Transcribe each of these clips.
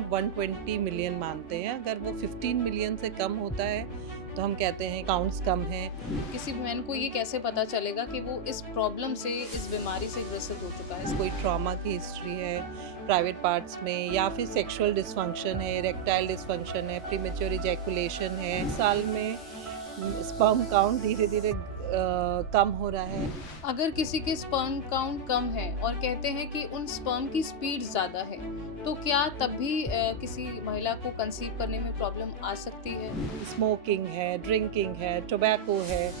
Count 120 million मानते हैं। अगर वो 15 मिलियन से कम होता है तो हम कहते हैं काउंट्स कम हैं। किसी वुमेन को ये कैसे पता चलेगा कि वो इस प्रॉब्लम से, इस बीमारी से ग्रसित हो चुका है? कोई ट्रॉमा की हिस्ट्री है प्राइवेट पार्ट्स में, या फिर सेक्सुअल डिस्फंक्शन है, इरेक्टाइल डिस्फंक्शन है, प्रीमेच्योर इजैकुलेशन है। साल में स्पर्म काउंट धीरे धीरे कम हो रहा है। अगर किसी के स्पर्म काउंट कम है और कहते हैं कि उन स्पर्म की स्पीड ज़्यादा है, तो क्या तब भी किसी महिला को कंसीव करने में प्रॉब्लम आ सकती है? स्मोकिंग है, ड्रिंकिंग है, टोबैको है,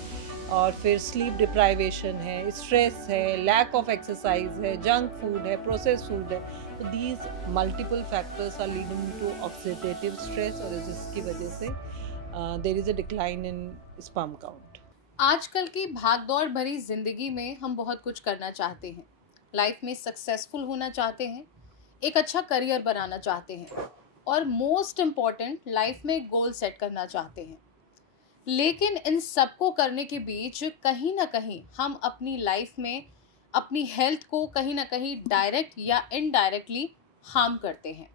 और फिर स्लीप डिप्राइवेशन है, स्ट्रेस है, लैक ऑफ एक्सरसाइज है, जंक फूड है, प्रोसेस फूड है। तो these multiple factors are leading to oxidative stress, और जिसकी वजह से there is a decline in sperm count. आजकल की भागदौड़ भरी ज़िंदगी में हम बहुत कुछ करना चाहते हैं। लाइफ में सक्सेसफुल होना चाहते हैं, एक अच्छा करियर बनाना चाहते हैं और मोस्ट इम्पॉर्टेंट लाइफ में गोल सेट करना चाहते हैं। लेकिन इन सबको करने के बीच कहीं न कहीं हम अपनी लाइफ में अपनी हेल्थ को कहीं न कहीं डायरेक्ट या इनडायरेक्टली हार्म करते हैं।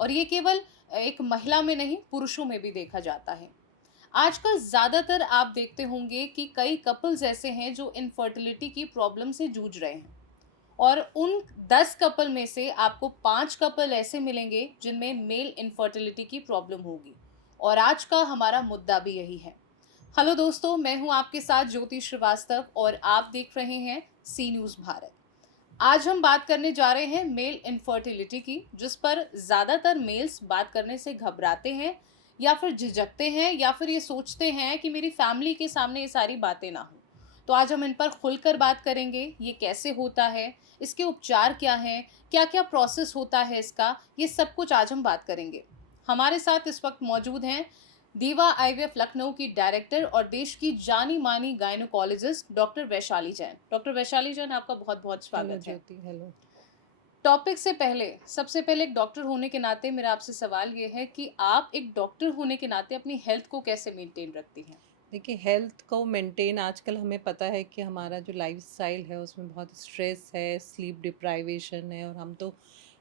और ये केवल एक महिला में नहीं, पुरुषों में भी देखा जाता है। आजकल ज़्यादातर आप देखते होंगे कि कई कपल्स ऐसे हैं जो इनफर्टिलिटी की प्रॉब्लम से जूझ रहे हैं, और उन 10 कपल में से आपको 5 कपल ऐसे मिलेंगे जिनमें मेल इनफर्टिलिटी की प्रॉब्लम होगी। और आज का हमारा मुद्दा भी यही है। हेलो दोस्तों, मैं हूं आपके साथ ज्योति श्रीवास्तव और आप देख रहे हैं सी न्यूज़ भारत। आज हम बात करने जा रहे हैं मेल इनफर्टिलिटी की, जिस पर ज़्यादातर मेल्स बात करने से घबराते हैं या फिर झिझकते हैं या फिर ये सोचते हैं कि मेरी फैमिली के सामने ये सारी बातें ना हो। तो आज हम इन पर खुलकर बात करेंगे, ये कैसे होता है, इसके उपचार क्या हैं, क्या-क्या प्रोसेस होता है इसका, ये सब कुछ आज हम बात करेंगे। हमारे साथ इस वक्त मौजूद हैं दीवा आईवीएफ लखनऊ की डायरेक्टर और देश की जानी-मानी gynaecologist doctor Vaishali Jain. Doctor Vaishali Jain, आपका बहुत-बहुत हेलो स्वागत है। ज्योति, हेलो। टॉपिक से पहले, सबसे पहले एक डॉक्टर होने के नाते मेरा आपसे सवाल ये है कि आप एक डॉक्टर होने के नाते अपनी हेल्थ को कैसे मेंटेन रखती हैं? देखिए, हेल्थ को मेंटेन आजकल हमें पता है कि हमारा जो लाइफस्टाइल है उसमें बहुत स्ट्रेस है, स्लीप डिप्राइवेशन है, और हम तो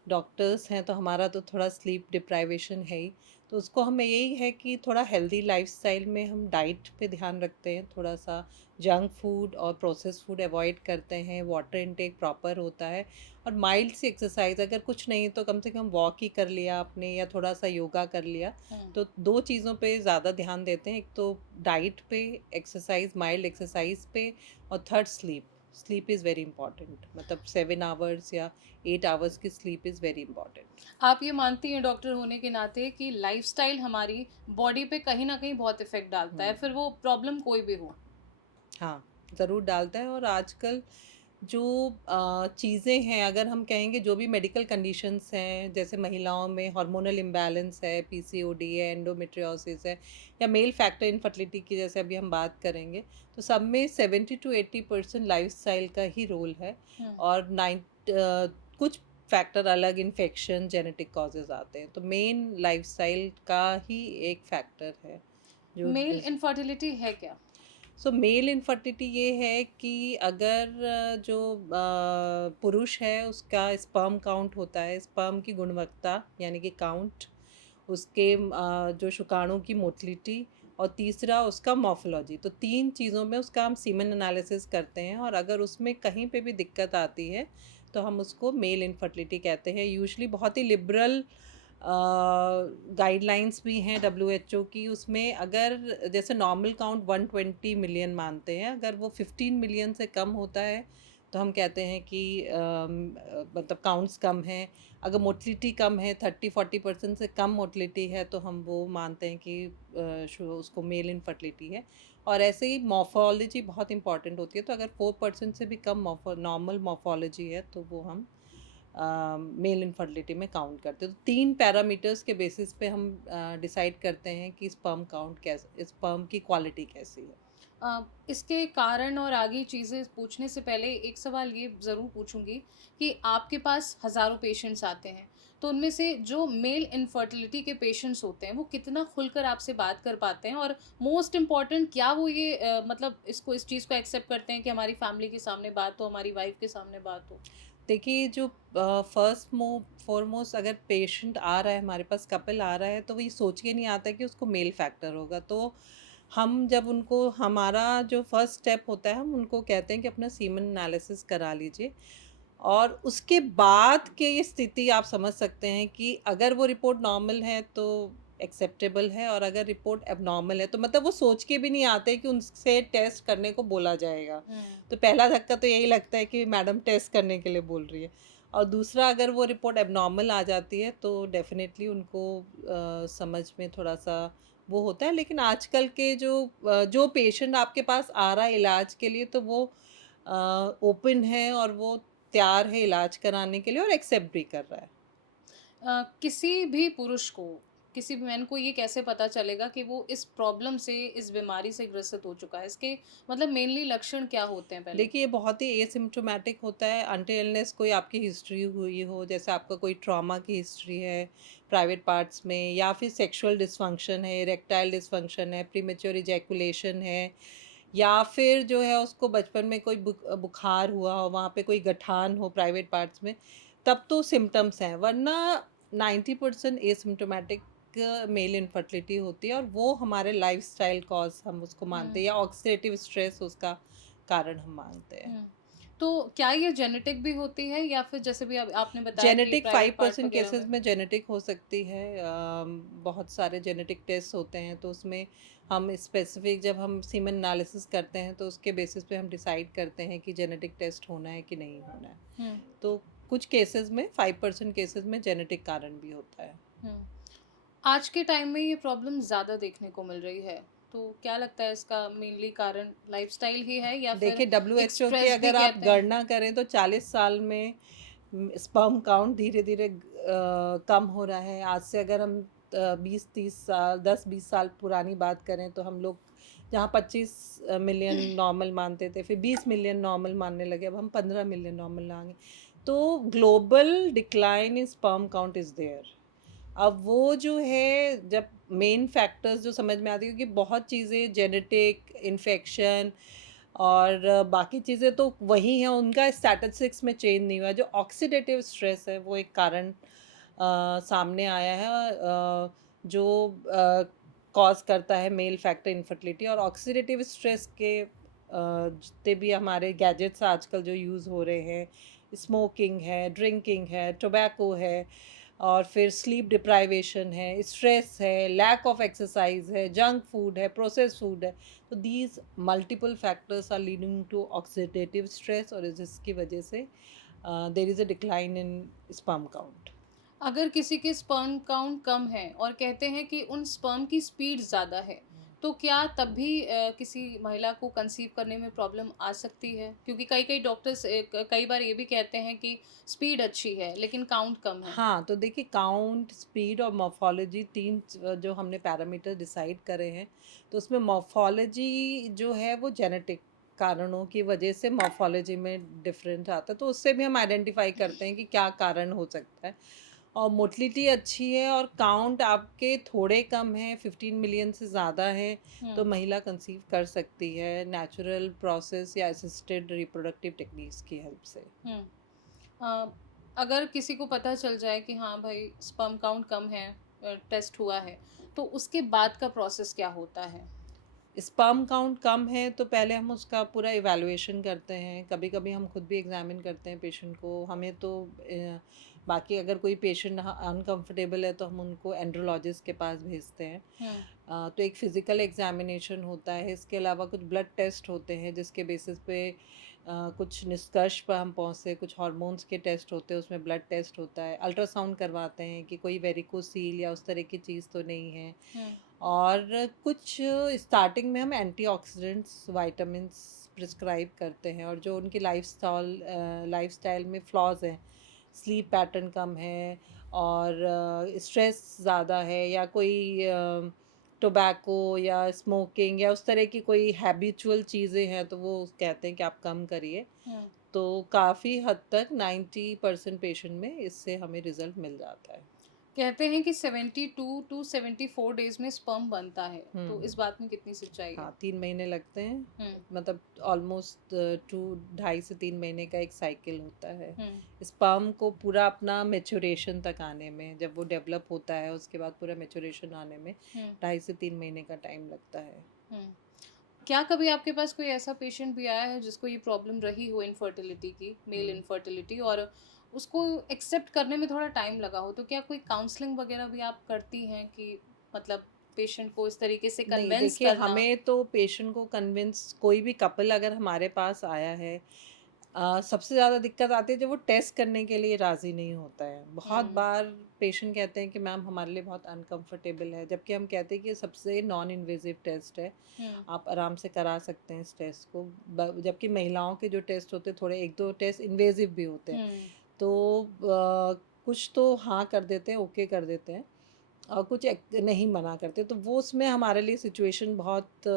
डॉक्टर्स हैं तो हमारा तो थोड़ा स्लीप डिप्राइवेशन है ही। तो उसको हमें यही है कि थोड़ा हेल्दी लाइफस्टाइल में हम डाइट पे ध्यान रखते हैं, थोड़ा सा जंक फूड और प्रोसेस फूड अवॉइड करते हैं, वाटर इनटेक प्रॉपर होता है, और माइल्ड सी एक्सरसाइज, अगर कुछ नहीं तो कम से कम वॉक ही कर लिया आपने, या थोड़ा सा योगा कर लिया। हुँ। तो 2 चीज़ों पे ज़्यादा ध्यान देते हैं, एक तो डाइट पे, एक्सरसाइज, माइल्ड एक्सरसाइज पे, और third sleep. Sleep is very important, मतलब 7 आवर्स या 8 आवर्स की स्लीप इज़ वेरी इंपॉर्टेंट। आप ये मानती हैं डॉक्टर होने के नाते कि लाइफ़स्टाइल हमारी बॉडी पे कहीं न कहीं बहुत इफ़ेक्ट डालता है, हुँ। फिर वो प्रॉब्लम कोई भी हो? हाँ, ज़रूर डालता है। और आजकल जो चीज़ें हैं, अगर हम कहेंगे जो भी मेडिकल कंडीशंस हैं, जैसे महिलाओं में हार्मोनल इम्बैलेंस है, पीसीओडी है, एंडोमेट्रियोसिस है, या मेल फैक्टर इनफर्टिलिटी की जैसे अभी हम बात करेंगे, तो सब में 70 टू 80% लाइफ़स्टाइल का ही रोल है। हुँ। और कुछ फैक्टर अलग, इन्फेक्शन, जेनेटिक कॉजेज़ आते हैं, तो मेन लाइफ़स्टाइल का ही एक फैक्टर है जो मेल जिस इनफर्टिलिटी है क्या? सो मेल इनफर्टिलिटी ये है कि अगर जो पुरुष है उसका स्पर्म काउंट होता है, स्पर्म की गुणवत्ता यानी कि काउंट, उसके जो शुक्राणु की मोटिलिटी, और तीसरा उसका मॉर्फोलॉजी। तो 3 चीज़ों में उसका हम सीमेन एनालिसिस करते हैं, और अगर उसमें कहीं पे भी दिक्कत आती है तो हम उसको मेल इनफर्टिलिटी कहते हैं। यूजुअली बहुत ही लिबरल गाइडलाइंस भी हैं डब्ल्यूएचओ की, उसमें अगर जैसे नॉर्मल काउंट 120 मिलियन मानते हैं, अगर वो 15 मिलियन से कम होता है तो हम कहते हैं कि मतलब काउंट्स कम हैं। अगर मोटिलिटी कम है, 30-40% से कम मोटिलिटी है, तो हम वो मानते हैं कि उसको मेल इनफर्टिलिटी है। और ऐसे ही मॉर्फोलॉजी बहुत इंपॉर्टेंट होती है, तो अगर 4% से भी कम नॉर्मल मॉर्फोलॉजी है तो वो हम मेल इनफर्टिलिटी में काउंट करते हैं। तो 3 पैरामीटर्स के बेसिस पे हम डिसाइड करते हैं कि स्पर्म काउंट कैसे, स्पर्म की क्वालिटी कैसी है। इसके कारण और आगे चीज़ें पूछने से पहले एक सवाल ये ज़रूर पूछूँगी कि आपके पास हज़ारों पेशेंट्स आते हैं, तो उनमें से जो मेल इनफर्टिलिटी के पेशेंट्स होते हैं, वो कितना खुलकर आपसे बात कर पाते हैं? और मोस्ट इम्पोर्टेंट, क्या वो ये मतलब इस चीज़ को एक्सेप्ट करते हैं कि हमारी फैमिली के सामने बात हो, हमारी वाइफ़ के सामने बात हो? देखिए जो फर्स्ट फॉरमोस्ट अगर पेशेंट आ रहा है हमारे पास, कपल आ रहा है, तो वो ये सोच के नहीं आता है कि उसको मेल फैक्टर होगा। तो हम जब उनको, हमारा जो फर्स्ट स्टेप होता है, हम उनको कहते हैं कि अपना सीमन एनालिसिस करा लीजिए, और उसके बाद की ये स्थिति आप समझ सकते हैं कि अगर वो रिपोर्ट नॉर्मल है तो एक्सेप्टेबल है, और अगर रिपोर्ट एबनॉर्मल है तो मतलब वो सोच के भी नहीं आते कि उनसे टेस्ट करने को बोला जाएगा। हुँ। तो पहला धक्का तो यही लगता है कि मैडम टेस्ट करने के लिए बोल रही है। और दूसरा, अगर वो रिपोर्ट एबनॉर्मल आ जाती है तो डेफ़िनेटली उनको समझ में थोड़ा-सा वो होता है। लेकिन आजकल के जो पेशेंट आपके पास आ रहा है इलाज के लिए, तो वो ओपन है और वो तैयार है इलाज कराने के लिए, और एक्सेप्ट भी कर रहा है। किसी भी पुरुष को, किसी भी मैन को ये कैसे पता चलेगा कि वो इस प्रॉब्लम से, इस बीमारी से ग्रसित हो चुका है? इसके मतलब मेनली लक्षण क्या होते हैं पहले? देखिए, ये बहुत ही एसिम्प्टोमेटिक होता है अनटिल अनलेस कोई आपकी हिस्ट्री हुई हो, जैसे आपका कोई ट्रॉमा की हिस्ट्री है प्राइवेट पार्ट्स में, या फिर सेक्सुअल डिसफंक्शन है, इरेक्टाइल डिसफंक्शन है, प्रीमेच्योर इजैकुलेशन है, या फिर जो है उसको बचपन में कोई बुखार हुआ हो, वहाँ पे कोई गठान हो प्राइवेट पार्ट्स में, तब तो सिम्टम्स हैं। वरना 90% एसिम्प्टोमेटिक मेल इनफर्टिलिटी होती है, और वो हमारे लाइफस्टाइल कॉज हम उसको मानते हुँ, हैं, या ऑक्सीडेटिव स्ट्रेस उसका कारण हम मानते हैं। हुँ। तो क्या ये जेनेटिक भी होती है या फिर जैसे भी अब आपने बताया कि जेनेटिक प्राइवेट पार्ट 5% वगैरह केसेस में? में जेनेटिक हो सकती है। बहुत सारे जेनेटिक टेस्ट होते हैं, तो उसमें हम स्पेसिफिक, जब हम सीमन एनालिसिस करते हैं तो उसके बेसिस पे हम डिसाइड करते हैं कि जेनेटिक टेस्ट होना है कि नहीं होना है। हुँ, तो कुछ केसेस में, 5% केसेस में जेनेटिक कारण भी होता है। हुँ। आज के टाइम में ये प्रॉब्लम ज़्यादा देखने को मिल रही है। तो क्या लगता है इसका मेनली कारण लाइफ़स्टाइल ही है या फिर देखिए, एक डब्ल्यूएचओ की स्ट्रेस भी अगर आप कहते हैं? गणना करें तो 40 साल में स्पर्म काउंट धीरे-धीरे कम हो रहा है। आज से अगर हम 20-30 साल, 10-20 साल पुरानी बात करें, तो हम लोग जहाँ 25 मिलियन नॉर्मल मानते थे, फिर 20 मिलियन नॉर्मल मानने लगे, अब हम 15 मिलियन नॉर्मल मानेंगे। तो global decline in sperm count is there. अब वो जो है, जब मेन फैक्टर्स जो समझ में आती है, क्योंकि बहुत चीज़ें जेनेटिक, इन्फेक्शन और बाकी चीज़ें तो वही हैं, उनका स्टैटिस्टिक्स में चेंज नहीं हुआ है। जो ऑक्सीडेटिव स्ट्रेस है वो एक कारण सामने आया है, जो कॉज़ करता है मेल फैक्टर इनफर्टिलिटी। और ऑक्सीडेटिव स्ट्रेस के जितने भी हमारे गैजेट्स आजकल जो यूज़ हो रहे हैं, स्मोकिंग है, ड्रिंकिंग है, टोबैको है, और फिर स्लीप डिप्राइवेशन है, स्ट्रेस है, लैक ऑफ एक्सरसाइज है, जंक फूड है, प्रोसेस्ड फूड है। तो these multiple factors are leading to oxidative stress, और जिसकी वजह से there is a decline in sperm count. अगर किसी के स्पर्म काउंट कम है और कहते हैं कि उन स्पर्म की स्पीड ज़्यादा है, तो क्या तब भी किसी महिला को कंसीव करने में प्रॉब्लम आ सकती है? क्योंकि कई-कई डॉक्टर्स कई बार ये भी कहते हैं कि स्पीड अच्छी है, लेकिन काउंट कम है। हाँ, तो देखिए, काउंट, स्पीड और मॉर्फ़ोलॉजी 3 जो हमने पैरामीटर डिसाइड करे हैं, तो उसमें मॉर्फ़ोलॉजी जो है वो जेनेटिक कारणों की वजह से मॉर्फ़ोलॉजी में डिफ़रेंस आता है, तो उससे भी हम आइडेंटिफ़ाई करते हैं कि क्या कारण हो सकता है। और मोटिलिटी अच्छी है और काउंट आपके थोड़े कम हैं, 15 मिलियन से ज़्यादा हैं, तो हुँ, महिला कंसीव कर सकती है नेचुरल प्रोसेस या असिस्टेड रिप्रोडक्टिव टेक्निक्स की हेल्प से। हुँ। अ, अगर किसी को पता चल जाए कि हाँ भाई स्पर्म काउंट कम है, टेस्ट हुआ है, तो उसके बाद का प्रोसेस क्या होता है? स्पर्म काउंट कम है तो पहले हम उसका पूरा इवैल्यूएशन करते हैं। कभी-कभी हम खुद भी एग्ज़ामिन करते हैं पेशेंट को। हमें तो बाकी अगर कोई पेशेंट अनकंफर्टेबल है तो हम उनको एंड्रोलॉजिस्ट के पास भेजते हैं। हुँ, तो एक फ़िज़िकल एग्ज़ामिनेशन होता है। इसके अलावा कुछ ब्लड टेस्ट होते हैं जिसके बेसिस पे कुछ निष्कर्ष पर हम पहुँचते हैं। कुछ हार्मोन्स के टेस्ट होते हैं, उसमें ब्लड टेस्ट होता है। अल्ट्रासाउंड करवाते हैं कि कोई वेरिकोसील या उस तरह की चीज़ तो नहीं है। हुँ, और कुछ स्टार्टिंग में हम एंटीऑक्सीडेंट्स, विटामिन्स प्रिस्क्राइब करते हैं, और जो उनकी लाइफ़स्टाइल में फ्लॉज़ हैं, स्लीप पैटर्न कम है, और स्ट्रेस ज़्यादा है, या कोई टोबैको या स्मोकिंग या उस तरह की कोई हैबिचुअल चीज़ें हैं, तो वो कहते हैं कि आप कम करिए। हुँ। तो काफ़ी हद तक 90% पेशेंट में इससे हमें रिज़ल्ट मिल जाता है। कहते हैं कि 72 टू 74 डेज में स्पर्म बनता है, तो इस हम्म। बात में कितनी सच्चाई है? हाँ, 3 महीने लगते हैं। हम्म। मतलब ऑलमोस्ट 2 ढाई से 3 महीने का एक साइकिल होता है हम्म। स्पर्म को पूरा अपना मेचुरेशन तक आने में। जब वो डेवलप होता है उसके बाद पूरा मेचुरेशन आने में हम्म। 2.5 से 3 महीने का टाइम लगता है। हम्म। क्या कभी आपके पास कोई ऐसा पेशेंट भी आया है जिसको ये प्रॉब्लम रही हो इनफर्टिलिटी की, मेल हम्म। इनफर्टिलिटी, और उसको एक्सेप्ट करने में थोड़ा टाइम लगा हो, तो क्या कोई काउंसलिंग वगैरह भी आप करती हैं कि मतलब पेशेंट को इस तरीके से नहीं, कन्विंस देखिए, करना? हमें तो पेशेंट को कन्विंस, कोई भी कपल अगर हमारे पास आया है, सबसे ज़्यादा दिक्कत आती है जब वो टेस्ट करने के लिए राज़ी नहीं होता है। बहुत हम्म। बार पेशेंट कहते हैं कि मैम हमारे लिए बहुत अनकंफर्टेबल है, जबकि हम कहते हैं कि ये सबसे नॉन इन्वेजिव टेस्ट है, हम्म। आप आराम से करा सकते हैं इस टेस्ट को। जबकि महिलाओं के जो टेस्ट होते हैं थोड़े एक दो टेस्ट इन्वेजिव भी होते हैं। हम्म। तो कुछ तो हाँ कर देते हैं, ओके कर देते हैं, और कुछ नहीं मना करते। तो वो उसमें हमारे लिए सिचुएशन बहुत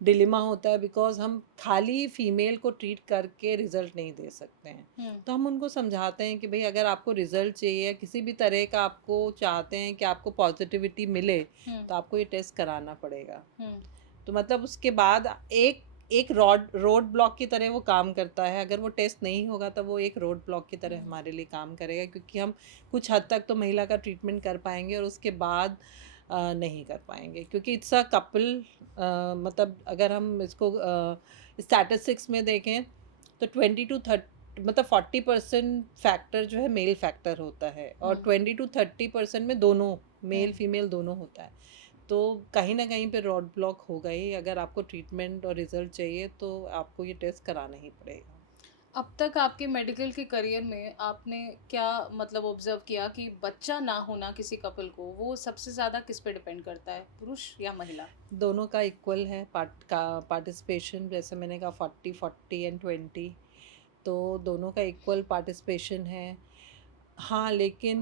डिलेमा होता है, बिकॉज हम खाली फीमेल को ट्रीट करके रिजल्ट नहीं दे सकते हैं। हम्म। तो हम उनको समझाते हैं कि भाई अगर आपको रिजल्ट चाहिए या किसी भी तरह का आपको चाहते हैं कि आपको पॉजिटिविटी मिले, हम्म। तो आपको ये टेस्ट कराना पड़ेगा। हम्म। तो मतलब उसके बाद एक एक रोड ब्लॉक की तरह वो काम करता है। अगर वो टेस्ट नहीं होगा तो वो एक रोड ब्लॉक की तरह हमारे लिए काम करेगा, क्योंकि हम कुछ हद तक तो महिला का ट्रीटमेंट कर पाएंगे और उसके बाद नहीं कर पाएंगे, क्योंकि इट्स अ कपल। मतलब अगर हम इसको स्टैटिस्टिक्स में देखें तो 20 to 30, मतलब 40% फैक्टर जो है मेल फैक्टर होता है, और 20 to 30% में दोनों मेल फीमेल दोनों होता है। तो कहीं ना कहीं पे रोड ब्लॉक होगा ही। अगर आपको ट्रीटमेंट और रिजल्ट चाहिए तो आपको ये टेस्ट कराना ही पड़ेगा। अब तक आपके मेडिकल के करियर में आपने क्या मतलब ऑब्जर्व किया कि बच्चा ना होना किसी कपल को, वो सबसे ज़्यादा किस पे डिपेंड करता है, पुरुष या महिला? दोनों का इक्वल है पार्टिसिपेशन। जैसे मैंने कहा 40 40 एंड 20, तो दोनों का इक्वल पार्टिसिपेशन है। हाँ, लेकिन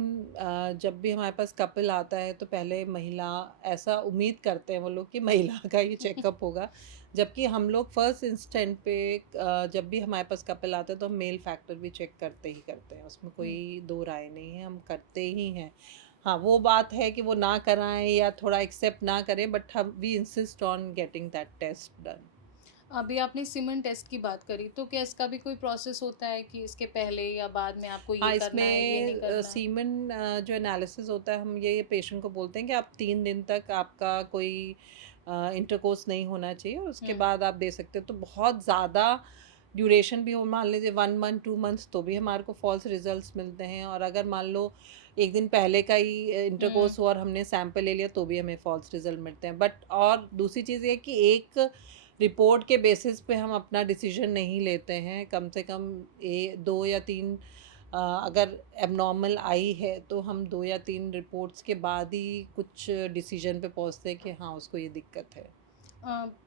जब भी हमारे पास कपल आता है तो पहले महिला, ऐसा उम्मीद करते हैं वो लोग कि महिला का ही चेकअप होगा, जबकि हम लोग फर्स्ट इंस्टेंट पे जब भी हमारे पास कपल आता है तो हम मेल फैक्टर भी चेक करते ही करते हैं, उसमें कोई दो राय नहीं है, हम करते ही हैं। हाँ, वो बात है कि वो ना कराएं या थोड़ा एक्सेप्ट ना करें, बट हम we insist on getting that test done. अभी आपने सीमेंट टेस्ट की बात करी, तो क्या इसका भी कोई प्रोसेस होता है कि इसके पहले या बाद में आपको ये हाँ, करना है, ये नहीं इसमें करना? सीमन जो एनालिसिस होता है, हम ये पेशेंट को बोलते हैं कि आप 3 दिन तक आपका कोई इंटरकोर्स नहीं होना चाहिए, और उसके हम्म। बाद आप दे सकते हो। तो बहुत ज़्यादा ड्यूरेशन भी हो, मान लीजिए 1 मंथ 2 मंथ्स, तो भी हमारे को फॉल्स रिजल्ट्स मिलते हैं। और अगर मान लो एक दिन पहले का ही हम्म। इंटरकोर्स हुआ और हमने सैंपल ले लिया, तो भी हमें फॉल्स रिजल्ट मिलते हैं। बट और दूसरी चीज़ ये कि एक रिपोर्ट के बेसिस पे हम अपना डिसीजन नहीं लेते हैं। कम से कम 2 या 3, अगर एबनॉर्मल आई है तो हम 2 या 3 रिपोर्ट्स के बाद ही कुछ डिसीजन पे पहुंचते हैं कि हाँ, उसको ये दिक्कत है।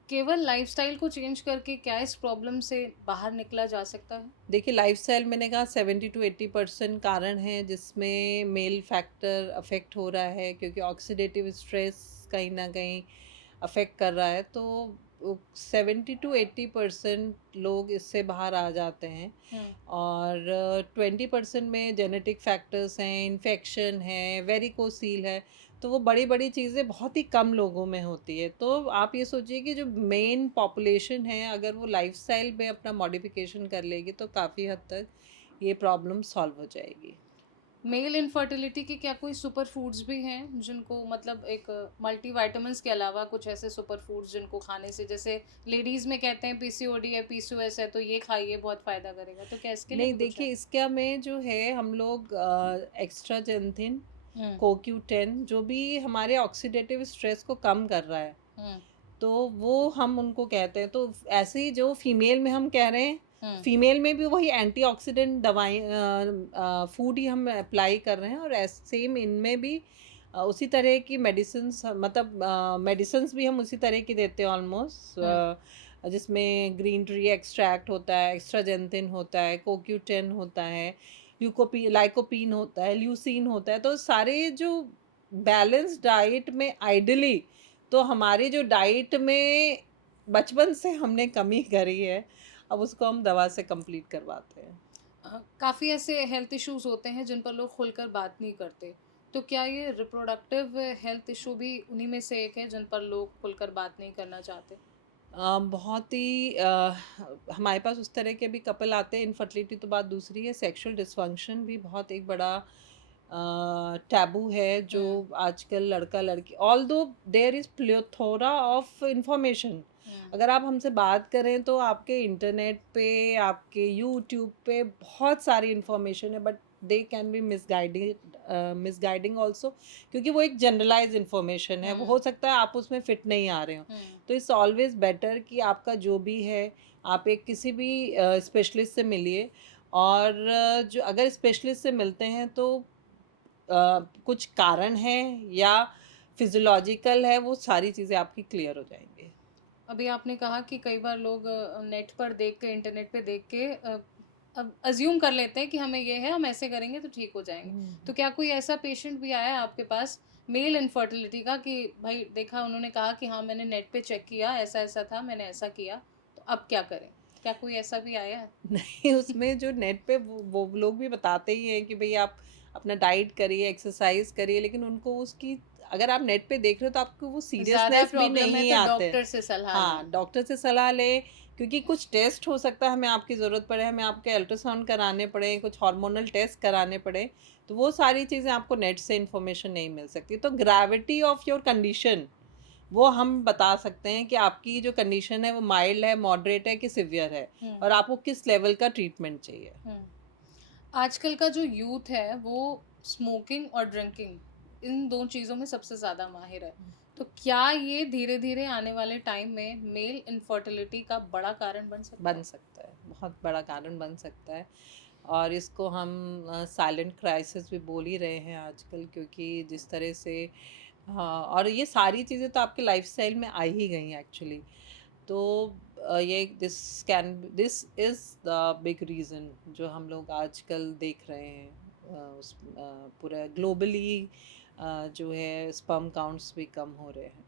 केवल लाइफस्टाइल को चेंज करके क्या इस प्रॉब्लम से बाहर निकला जा सकता है? देखिए, लाइफस्टाइल मैंने कहा 70 to 80% कारण है जिसमें मेल फैक्टर अफेक्ट हो रहा है, क्योंकि ऑक्सीडेटिव स्ट्रेस कहीं ना कहीं अफेक्ट कर रहा है। तो 70 to 80% लोग इससे बाहर आ जाते हैं। और 20% में जेनेटिक फैक्टर्स हैं, इन्फेक्शन है, वेरिकोसील है। तो वो बड़ी बड़ी चीज़ें बहुत ही कम लोगों में होती है। तो आप ये सोचिए कि जो मेन पॉपुलेशन है, अगर वो लाइफस्टाइल में अपना मॉडिफिकेशन कर लेगी तो काफ़ी हद तक ये प्रॉब्लम सॉल्व हो जाएगी। मेल इनफर्टिलिटी के क्या कोई सुपर फूड्स भी हैं जिनको मतलब एक मल्टी वाइटामिन्स के अलावा कुछ ऐसे सुपर फूड्स जिनको खाने से, जैसे लेडीज में कहते हैं पीसीओडी है, पीसीओएस है, तो ये खाइए बहुत फायदा करेगा, तो क्या इसके लिए नहीं, भी कुछ देखिए, है? इसका में जो है हम लोग एक्स्ट्रा जेंथिन, हम्म। CoQ10, जो भी हमारे ऑक्सीडेटिव स्ट्रेस को कम कर रहा है, हम्म। तो वो हम उनको कहते हैं। तो ऐसे ही जो फीमेल में हम कह रहे हैं, हम्म। फीमेल में भी वही एंटीऑक्सीडेंट दवाई फूड ही हम अप्लाई कर रहे हैं, और सेम इनमें भी उसी तरह की मेडिसिन्स, मतलब मेडिसिन्स भी हम उसी तरह की देते हैं ऑलमोस्ट, हम्म। जिसमें ग्रीन टी एक्सट्रैक्ट होता है, एक्स्ट्रा जेंथिन होता है, CoQ10 होता है, लाइकोपीन होता है, ल्यूसीन होता है। तो सारे जो बैलेंस डाइट में आइडली, तो हमारी जो डाइट में बचपन से हमने कमी करी है, अब उसको हम दवा से कंप्लीट करवाते हैं। काफ़ी ऐसे हेल्थ इश्यूज होते हैं जिन पर लोग खुलकर बात नहीं करते, तो क्या ये रिप्रोडक्टिव हेल्थ इशू भी उन्हीं में से एक है जिन पर लोग खुलकर बात नहीं करना चाहते? बहुत ही हमारे पास उस तरह के भी कपल आते हैं, इनफर्टिलिटी तो बात दूसरी है, सेक्सुअल डिसफंक्शन भी बहुत एक बड़ा टैबू है जो हुँ, आजकल लड़का लड़की, although there is plethora of information, हुँ, अगर आप हमसे बात करें तो आपके इंटरनेट पे, आपके यूट्यूब पे बहुत सारी इंफॉर्मेशन है, but they can be misguiding also, क्योंकि वो एक जनरलाइज इंफॉर्मेशन है, वो हो हुँ, सकता है आप उसमें फिट नहीं आ रहे हो। हुँ, तो इट्स ऑलवेज बेटर कि आपका जो भी है, आप एक किसी भी स्पेशलिस्ट से मिलिए, और जो अगर स्पेशलिस्ट से मिलते हैं तो कुछ कारण है या फिजियोलॉजिकल है, वो सारी चीज़ें आपकी क्लियर हो जाएंगी। अभी आपने कहा कि कई बार लोग नेट पर देख के, इंटरनेट पे देख के अब अज़्यूम कर लेते हैं कि हमें ये है, हम ऐसे करेंगे तो ठीक हो जाएँगे। तो क्या कोई ऐसा पेशेंट भी आया है आपके पास मेल इनफर्टिलिटी का कि भाई देखा उन्होंने कहा कि हाँ, मैंने नेट पे चेक किया, ऐसा-ऐसा था, मैंने ऐसा किया, तो अब क्या करें? क्या कोई ऐसा भी आया है? नहीं, उसमें जो नेट पे वो लोग भी बताते ही हैं कि भई आप अपना डाइट करिए, एक्सरसाइज़ करिए, लेकिन उनको उसकी, अगर आप नेट पे देख रहे हो तो आपको वो ज़्यादा सीरियसनेस भी प्रॉब्लम है नहीं तो आते हैं। डॉक्टर से सलाह लें। हाँ, डॉक्टर से सलाह लें, क्योंकि कुछ टेस्ट हो सकता है हमें आपकी ज़रूरत पड़े, हमें आपके अल्ट्रासाउंड कराने पड़े, कुछ हार्मोनल टेस्ट कराने पड़े, तो वो सारी चीज़ें आपको नेट से इन्फॉर्मेशन नहीं मिल सकती। तो ग्रेविटी ऑफ योर कंडीशन, वो हम बता सकते हैं कि आपकी जो कंडीशन है वो माइल्ड है, मॉडरेट है कि सीवियर है, हुँ, और आपको किस लेवल का ट्रीटमेंट चाहिए। हुँ। आजकल का जो यूथ है वो स्मोकिंग और ड्रिंकिंग इन 2 चीज़ों में सबसे ज़्यादा माहिर है। तो क्या ये धीरे-धीरे आने वाले टाइम में मेल इनफर्टिलिटी का बड़ा कारण बन सकता बन है? सकता है, बहुत बड़ा कारण बन सकता है, और इसको हम साइलेंट क्राइसिस भी बोल ही रहे हैं आजकल, क्योंकि जिस तरह से, हाँ, और ये सारी चीज़ें तो आपके लाइफ़स्टाइल में आ ही गई हैं एक्चुअली। तो ये this is the big reason जो हम लोग आजकल देख रहे हैं, पूरा ग्लोबली जो है स्पर्म काउंट्स भी कम हो रहे हैं।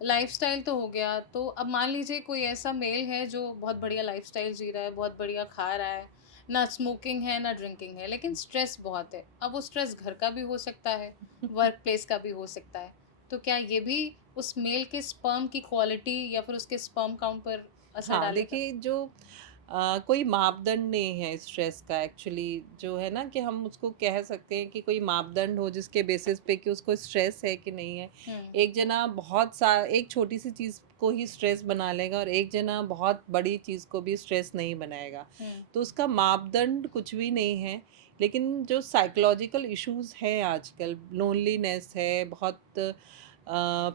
लाइफ़स्टाइल तो हो गया, तो अब मान लीजिए कोई ऐसा मेल है जो बहुत बढ़िया लाइफ़स्टाइल जी रहा है, बहुत बढ़िया खा रहा है, ना स्मोकिंग है, ना ड्रिंकिंग है, लेकिन स्ट्रेस बहुत है। अब वो स्ट्रेस घर का भी हो सकता है, वर्क प्लेस का भी हो सकता है। तो क्या ये भी उस मेल के स्पर्म की क्वालिटी या फिर उसके स्पर्म काउंट पर असर हाँ, डालेगा? देखिए, जो कोई मापदंड नहीं है स्ट्रेस का एक्चुअली, जो है ना कि हम उसको कह सकते हैं कि कोई मापदंड हो जिसके बेसिस पे कि उसको स्ट्रेस है कि नहीं है। हुँ, एक जना एक छोटी-सी चीज़ को ही स्ट्रेस बना लेगा, और एक जना बहुत बड़ी चीज़ को भी स्ट्रेस नहीं बनाएगा। हुँ, तो उसका मापदंड कुछ भी नहीं है, लेकिन जो साइकोलॉजिकल इश्यूज़ हैं आजकल, लोनलीनेस है, बहुत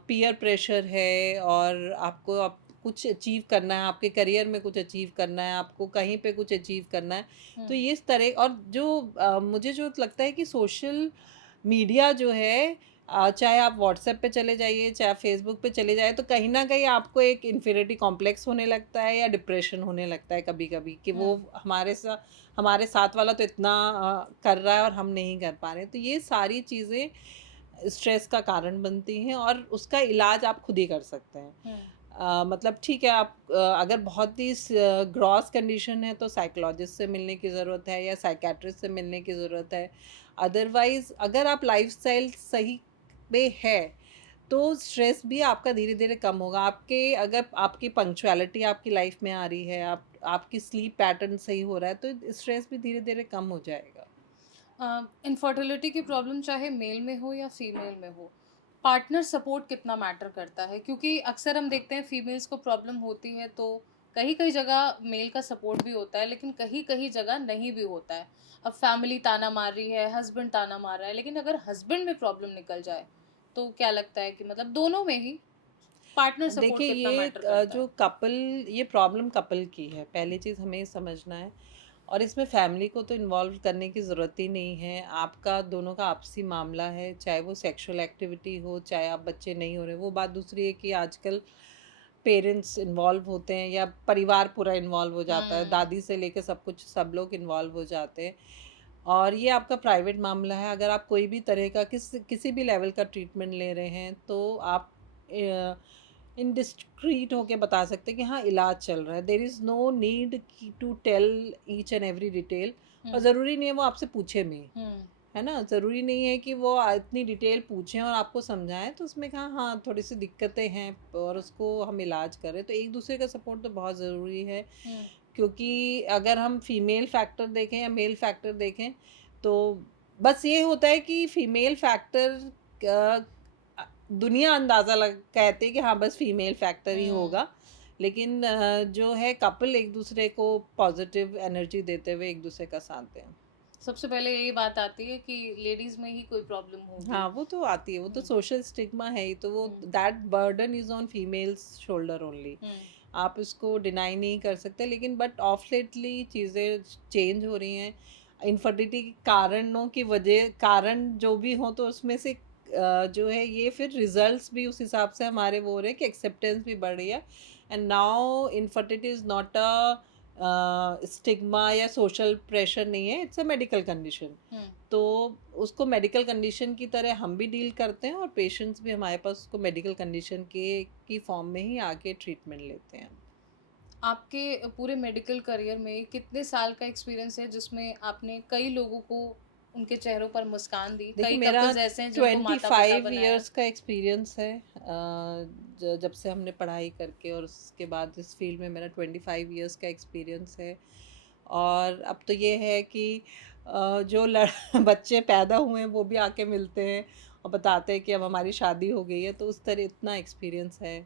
पीयर प्रेशर है, और आपको कुछ अचीव करना है, आपके करियर में कुछ अचीव करना है, आपको कहीं पे कुछ अचीव करना है। तो हुँ, ये इस तरह, और जो मुझे जो लगता है कि सोशल मीडिया जो है, चाहे आप व्हाट्सएप पे चले जाइए, चाहे आप फेसबुक पे चले जाइए, तो कहीं न कहीं आपको एक इन्फीरियरिटी कॉम्प्लेक्स होने लगता है, या डिप्रेशन होने लगता है कभी-कभी, कि वो हुँ, हमारे साथ वाला तो इतना कर रहा है और हम नहीं कर पा रहे हैं। तो ये सारी चीज़ें स्ट्रेस का कारण बनती हैं, और उसका इलाज आप खुद ही कर सकते हैं। हुँ, मतलब ठीक है, आप अगर बहुत ही ग्रॉस कंडीशन है तो साइकोलॉजिस्ट से मिलने की ज़रूरत है, या साइकियाट्रिस्ट से मिलने की ज़रूरत है। अदरवाइज़ अगर आप लाइफ़स्टाइल सही पे है, तो स्ट्रेस भी आपका धीरे-धीरे कम होगा। अगर आपकी पंक्चुअलिटी आपकी लाइफ़ में आ रही है, आपकी स्लीप पैटर्न सही हो रहा है, तो स्ट्रेस भी धीरे-धीरे कम हो जाएगा। इनफर्टिलिटी की प्रॉब्लम चाहे मेल में हो या फीमेल में हो, पार्टनर सपोर्ट कितना मैटर करता है? क्योंकि अक्सर हम देखते हैं फीमेल्स को प्रॉब्लम होती है तो कहीं-कहीं जगह मेल का सपोर्ट भी होता है, लेकिन कहीं-कहीं जगह नहीं भी होता है। अब फैमिली ताना मार रही है, हस्बैंड ताना मार रहा है, लेकिन अगर हस्बैंड में प्रॉब्लम निकल जाए, तो क्या लगता है कि मतलब दोनों में ही पार्टनर सपोर्ट देखिए, कितना ये मैटर करता है? जो कपल, ये प्रॉब्लम कपल की है, पहली चीज़ हमें ये समझना है, और इसमें फैमिली को तो इन्वॉल्व करने की ज़रूरत ही नहीं है। आपका दोनों का आपसी मामला है, चाहे वो सेक्सुअल एक्टिविटी हो, चाहे आप बच्चे नहीं हो रहे, वो बात दूसरी है कि आजकल पेरेंट्स इन्वॉल्व होते हैं, या परिवार पूरा इन्वॉल्व हो जाता है, हुँ, दादी से लेके सब लोग इन्वॉल्व हो जाते हैं, और ये आपका प्राइवेट मामला है। अगर आप कोई भी तरह का किसी भी लेवल का ट्रीटमेंट ले रहे हैं, तो आप इंडिस्क्रीट होके बता सकते हैं कि हाँ, इलाज चल रहा है। There is no need to tell each and every detail, और हुँ, ज़रूरी नहीं है वो आपसे पूछे भी। हुँ, है ना? ज़रूरी नहीं है कि वो इतनी डिटेल पूछें और आपको समझाएँ, तो उसमें कहा हाँ, थोड़ी-सी दिक्कतें हैं और उसको हम इलाज करें। तो एक-दूसरे का सपोर्ट तो बहुत ज़रूरी है, हुँ, क्योंकि अगर हम फीमेल फैक्टर देखें या मेल फैक्टर देखें, तो बस ये होता है कि फीमेल फैक्टर क दुनिया अंदाज़ा कहती है कि हाँ, बस फीमेल फैक्टर ही हुँ। होगा। लेकिन जो है कपल एक-दूसरे को पॉज़िटिव एनर्जी देते हुए एक-दूसरे का साथ दें। सबसे पहले यही बात आती है कि लेडीज़ में ही कोई प्रॉब्लम होगी। हाँ, वो तो आती है, वो तो हुँ, सोशल स्टिग्मा है ही, तो वो हुँ, that burden is on females shoulder only. हुँ, आप इसको डिनाई नहीं कर सकते, लेकिन बट ऑफ लेटली चीज़ें चेंज हो रही हैं। इनफर्टिलिटी के कारणों की वजह कारण जो भी हों, तो उसमें से जो है ये फिर रिजल्ट्स भी उस हिसाब से हमारे वो हो रहे हैं कि एक्सेप्टेंस भी बढ़ रही है। And now infertility is not a stigma या सोशल प्रेशर नहीं है, इट्स अ मेडिकल कंडीशन। हुँ। तो उसको मेडिकल कंडीशन की तरह हम भी डील करते हैं और पेशेंट्स भी हमारे पास उसको मेडिकल कंडीशन के की फॉर्म में ही आके ट्रीटमेंट लेते हैं। आपके पूरे मेडिकल करियर में कितने साल का एक्सपीरियंस है जिसमें आपने कई लोगों को उनके चेहरों पर मुस्कान दी? देखिए, कई मेरा कपल्स ऐसे हैं जिनको माता-पिता 25 बनाया। इयर्स का एक्सपीरियंस है, जब से हमने पढ़ाई करके, और उसके बाद इस फील्ड में मेरा 25 इयर्स का एक्सपीरियंस है। और अब तो ये है कि जो बच्चे पैदा हुए हैं वो भी आके मिलते हैं और बताते हैं कि अब हमारी शादी हो गई है, तो उस तरह इतना एक्सपीरियंस है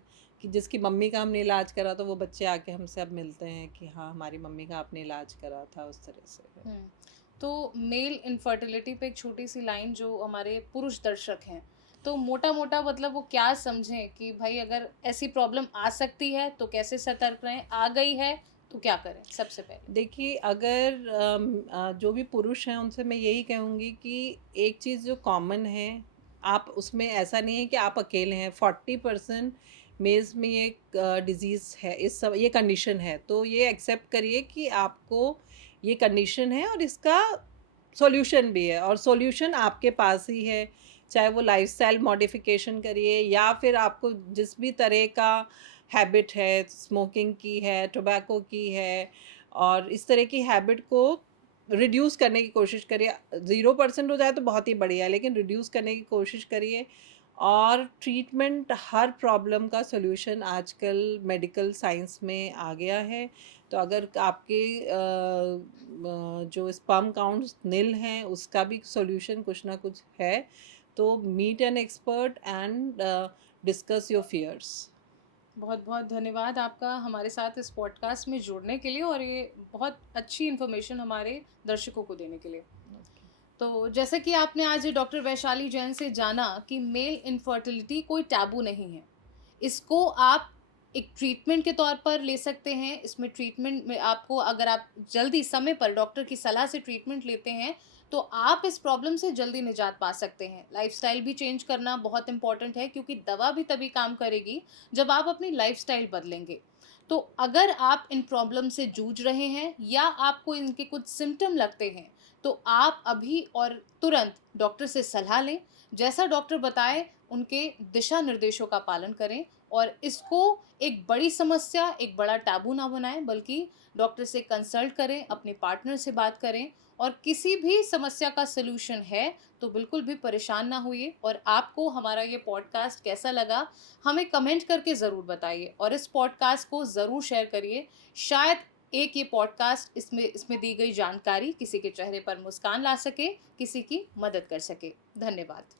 कि जिसकी मम्मी का हमने इलाज करा, तो वो बच्चे आके हमसे अब मिलते हैं कि हाँ, हमारी मम्मी का आपने इलाज करा था, उस तरह से है। हुँ। तो मेल इनफर्टिलिटी पे एक छोटी-सी लाइन जो हमारे पुरुष दर्शक हैं, तो मोटा-मोटा मतलब वो क्या समझें कि भई अगर ऐसी प्रॉब्लम आ सकती है तो कैसे सतर्क रहें? आ गई है तो क्या करें सबसे पहले? देखिए, अगर जो भी पुरुष हैं उनसे मैं यही कहूँगी कि एक चीज़ जो कॉमन है, आप उसमें ऐसा नहीं है कि आप अकेले हैं। 40% मेल्स में ये डिज़ीज़ है, इस सब ये कंडीशन है, तो ये एक्सेप्ट करिए कि आपको ये कंडीशन है और इसका सॉल्यूशन भी है, और सॉल्यूशन आपके पास ही है। चाहे वो लाइफ़स्टाइल मॉडिफ़िकेशन करिए या फिर आपको जिस भी तरह का हैबिट है, स्मोकिंग की है, टोबैको की है, और इस तरह की हैबिट को रिड्यूस करने की कोशिश करिए। 0% हो जाए तो बहुत ही बढ़िया है, लेकिन रिड्यूस करने की कोशिश करिए। और ट्रीटमेंट, हर प्रॉब्लम का सॉल्यूशन आजकल मेडिकल साइंस में आ गया है। तो अगर आपके जो स्पर्म काउंट्स निल हैं, उसका भी सॉल्यूशन कुछ ना कुछ है। तो meet an expert and discuss your fears. बहुत-बहुत धन्यवाद आपका हमारे साथ इस पॉडकास्ट में जुड़ने के लिए और ये बहुत अच्छी इन्फॉर्मेशन हमारे दर्शकों को देने के लिए। तो जैसे कि आपने आज डॉक्टर वैशाली जैन से जाना कि मेल इनफर्टिलिटी कोई टैबू नहीं है। इसको आप एक ट्रीटमेंट के तौर पर ले सकते हैं। इसमें ट्रीटमेंट में आपको अगर आप जल्दी समय पर डॉक्टर की सलाह से ट्रीटमेंट लेते हैं, तो आप इस प्रॉब्लम से जल्दी निजात पा सकते हैं। लाइफ़स्टाइल भी चेंज करना बहुत इम्पोर्टेंट है क्योंकि दवा भी तभी काम करेगी जब आप अपनी लाइफ़स्टाइल बदलेंगे। तो अगर आप इन प्रॉब्लम से जूझ रहे हैं या आपको इनके कुछ सिम्पटम लगते हैं, तो आप अभी और तुरंत डॉक्टर से सलाह लें। जैसा डॉक्टर बताए उनके दिशा निर्देशों का पालन करें और इसको एक बड़ी समस्या, एक बड़ा टैबू ना बनाएं, बल्कि डॉक्टर से कंसल्ट करें, अपने पार्टनर से बात करें और किसी भी समस्या का सलूशन है तो बिल्कुल भी परेशान ना होइए। और आपको हमारा ये पॉडकास्ट कैसा लगा हमें कमेंट करके ज़रूर बताइए और इस पॉडकास्ट को ज़रूर शेयर करिए। शायद एक ये पॉडकास्ट इसमें दी गई जानकारी किसी के चेहरे पर मुस्कान ला सके, किसी की मदद कर सके। धन्यवाद।